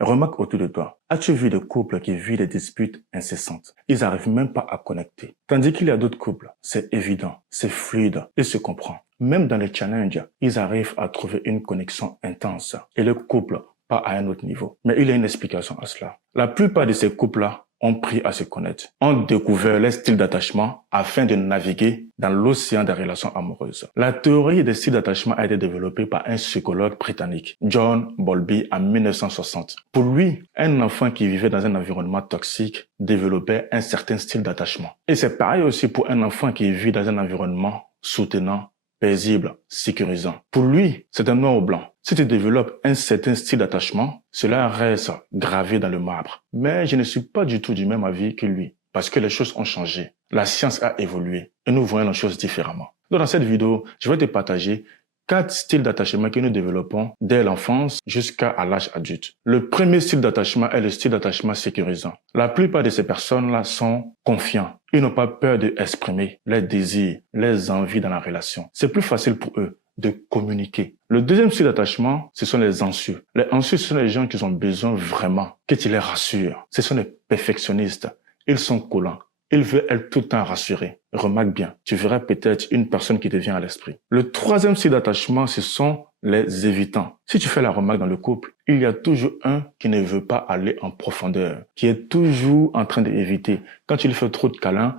Remarque autour de toi, as-tu vu des couples qui vivent des disputes incessantes? Ils n'arrivent même pas à connecter. Tandis qu'il y a d'autres couples, c'est évident, c'est fluide, ils se comprennent. Même dans les challenges, ils arrivent à trouver une connexion intense. Et le couple part à un autre niveau. Mais il y a une explication à cela. La plupart de ces couples-là ont pris à se connaître, ont découvert les styles d'attachement afin de naviguer dans l'océan des relations amoureuses. La théorie des styles d'attachement a été développée par un psychologue britannique, John Bowlby, en 1960. Pour lui, un enfant qui vivait dans un environnement toxique développait un certain style d'attachement. Et c'est pareil aussi pour un enfant qui vit dans un environnement soutenant, paisible, sécurisant. Pour lui, c'est un noir ou blanc. Si tu développes un certain style d'attachement, cela reste gravé dans le marbre. Mais je ne suis pas du tout du même avis que lui, parce que les choses ont changé. La science a évolué et nous voyons les choses différemment. Donc dans cette vidéo, je vais te partager 4 styles d'attachement que nous développons dès l'enfance jusqu'à l'âge adulte. Le premier style d'attachement est le style d'attachement sécurisant. La plupart de ces personnes-là sont confiants. Ils n'ont pas peur d'exprimer leurs désirs, leurs envies dans la relation. C'est plus facile pour eux de communiquer. Le deuxième style d'attachement, ce sont les anxieux. Les anxieux, ce sont les gens qui ont besoin vraiment que tu les rassures. Ce sont les perfectionnistes. Ils sont collants. Il veut être tout le temps rassuré. Remarque bien, tu verras peut-être une personne qui te vient à l'esprit. Le troisième style d'attachement, ce sont les évitants. Si tu fais la remarque dans le couple, il y a toujours un qui ne veut pas aller en profondeur, qui est toujours en train d'éviter. Quand tu lui fais trop de câlins,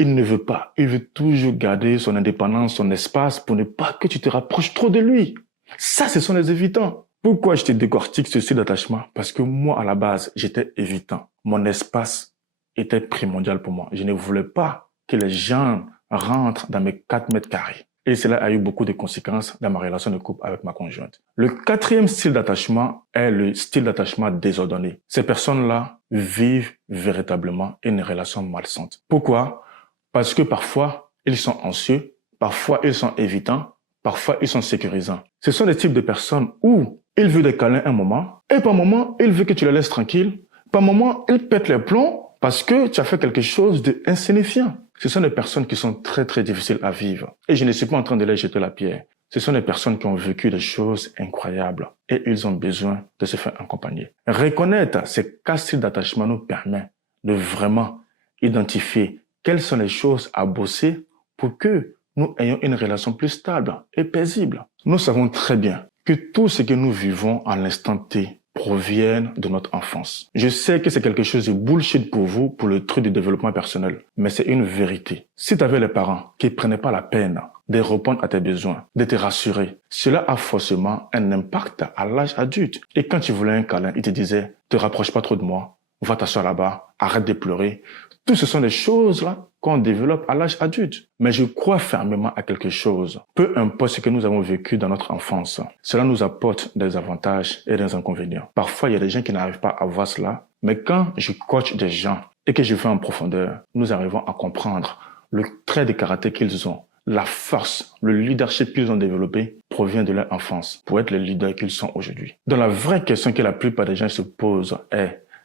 il ne veut pas. Il veut toujours garder son indépendance, son espace pour ne pas que tu te rapproches trop de lui. Ça, ce sont les évitants. Pourquoi je te décortique ce style d'attachement? Parce que moi, à la base, j'étais évitant. Mon espace était primordial pour moi. Je ne voulais pas que les gens rentrent dans mes 4 mètres carrés. Et cela a eu beaucoup de conséquences dans ma relation de couple avec ma conjointe. Le quatrième style d'attachement est le style d'attachement désordonné. Ces personnes-là vivent véritablement une relation malsaine. Pourquoi? Parce que parfois, ils sont anxieux, parfois ils sont évitants, parfois ils sont sécurisants. Ce sont des types de personnes où ils veulent des câlins un moment, et par moment, ils veulent que tu les laisses tranquilles. Par moment, ils pètent les plombs parce que tu as fait quelque chose d'insignifiant. Ce sont des personnes qui sont très très difficiles à vivre. Et je ne suis pas en train de les jeter la pierre. Ce sont des personnes qui ont vécu des choses incroyables et ils ont besoin de se faire accompagner. Reconnaître ces 4 styles d'attachement nous permet de vraiment identifier quelles sont les choses à bosser pour que nous ayons une relation plus stable et paisible. Nous savons très bien que tout ce que nous vivons à l'instant T proviennent de notre enfance. Je sais que c'est quelque chose de bullshit pour vous, pour le truc du développement personnel, mais c'est une vérité. Si tu avais les parents qui prenaient pas la peine de répondre à tes besoins, de te rassurer, cela a forcément un impact à l'âge adulte. Et quand tu voulais un câlin, ils te disaient, te rapproche pas trop de moi, va t'asseoir là-bas, arrête de pleurer. Tout ce sont des choses là qu'on développe à l'âge adulte. Mais je crois fermement à quelque chose. Peu importe ce que nous avons vécu dans notre enfance, cela nous apporte des avantages et des inconvénients. Parfois, il y a des gens qui n'arrivent pas à voir cela. Mais quand je coach des gens et que je vais en profondeur, nous arrivons à comprendre le trait de caractère qu'ils ont. La force, le leadership qu'ils ont développé provient de leur enfance pour être les leaders qu'ils sont aujourd'hui. Donc la vraie question que la plupart des gens se posent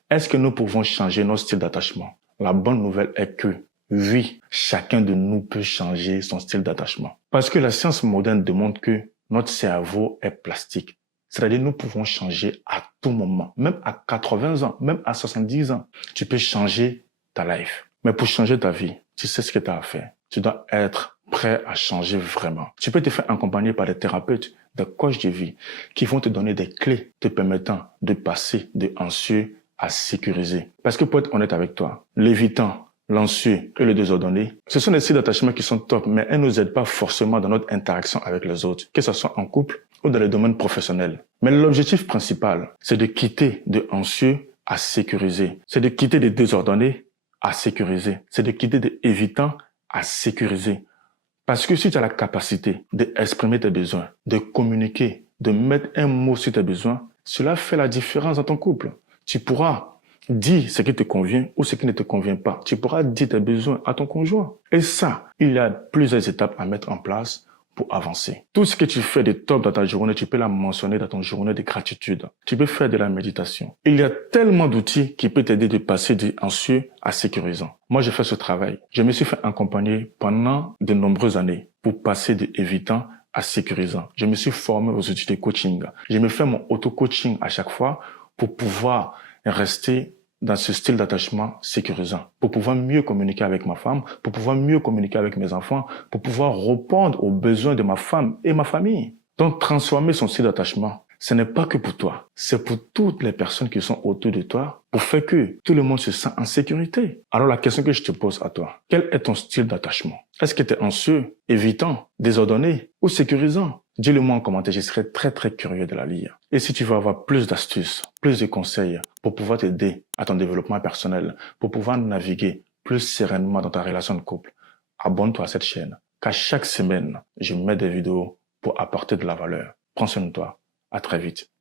est-ce que nous pouvons changer nos styles d'attachement? La bonne nouvelle est que oui, chacun de nous peut changer son style d'attachement. Parce que la science moderne démontre que notre cerveau est plastique. C'est-à-dire nous pouvons changer à tout moment, même à 80 ans, même à 70 ans. Tu peux changer ta life. Mais pour changer ta vie, tu sais ce que tu as à faire. Tu dois être prêt à changer vraiment. Tu peux te faire accompagner par des thérapeutes, des coachs de vie qui vont te donner des clés te permettant de passer de anxieux à sécuriser. Parce que pour être honnête avec toi, l'évitant, l'anxieux et le désordonné, ce sont des styles d'attachement qui sont top, mais elles ne nous aident pas forcément dans notre interaction avec les autres, que ce soit en couple ou dans le domaine professionnel. Mais l'objectif principal, c'est de quitter de anxieux à sécuriser. C'est de quitter de désordonné à sécuriser. C'est de quitter de évitant à sécuriser. Parce que si tu as la capacité d'exprimer tes besoins, de communiquer, de mettre un mot sur tes besoins, cela fait la différence dans ton couple. Tu pourras dire ce qui te convient ou ce qui ne te convient pas. Tu pourras dire tes besoins à ton conjoint. Et ça, il y a plusieurs étapes à mettre en place pour avancer. Tout ce que tu fais de top dans ta journée, tu peux la mentionner dans ton journée de gratitude. Tu peux faire de la méditation. Il y a tellement d'outils qui peuvent t'aider de passer de anxieux à sécurisant. Moi, j'ai fait ce travail. Je me suis fait accompagner pendant de nombreuses années pour passer de évitant à sécurisant. Je me suis formé aux outils de coaching. Je me fais mon auto-coaching à chaque fois pour pouvoir rester dans ce style d'attachement sécurisant, pour pouvoir mieux communiquer avec ma femme, pour pouvoir mieux communiquer avec mes enfants, pour pouvoir répondre aux besoins de ma femme et ma famille. Donc, transformer son style d'attachement, ce n'est pas que pour toi, c'est pour toutes les personnes qui sont autour de toi, pour faire que tout le monde se sent en sécurité. Alors, la question que je te pose à toi, quel est ton style d'attachement? Est-ce que tu es anxieux, évitant, désordonné ou sécurisant? Dis-le moi en commentaire, je serai très très curieux de la lire. Et si tu veux avoir plus d'astuces, plus de conseils pour pouvoir t'aider à ton développement personnel, pour pouvoir naviguer plus sereinement dans ta relation de couple, abonne-toi à cette chaîne, car chaque semaine, je mets des vidéos pour apporter de la valeur. Prends soin de toi. À très vite.